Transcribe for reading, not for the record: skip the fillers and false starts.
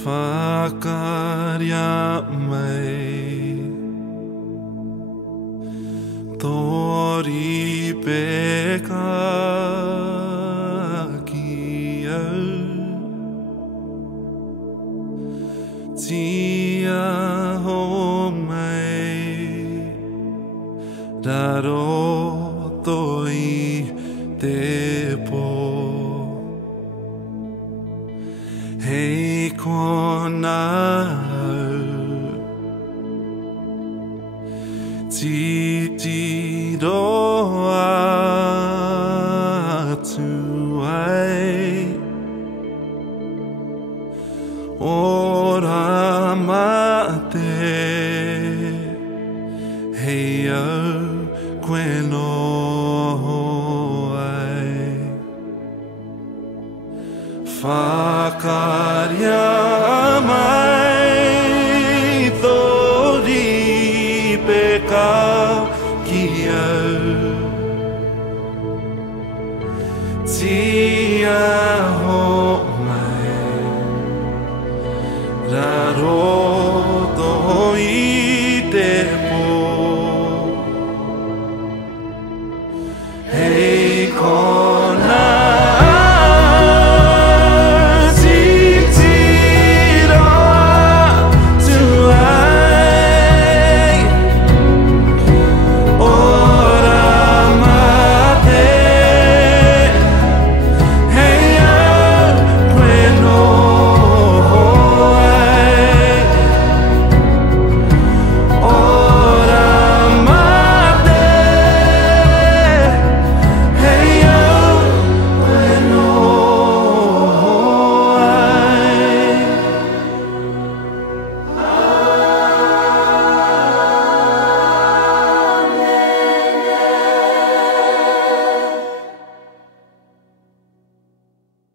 Whakaaria Mai Tori peka ki au Tia ho mai Raro toi te po Hei kona au Titi roa atu ai Ora mate Hei au koe no ai Whaka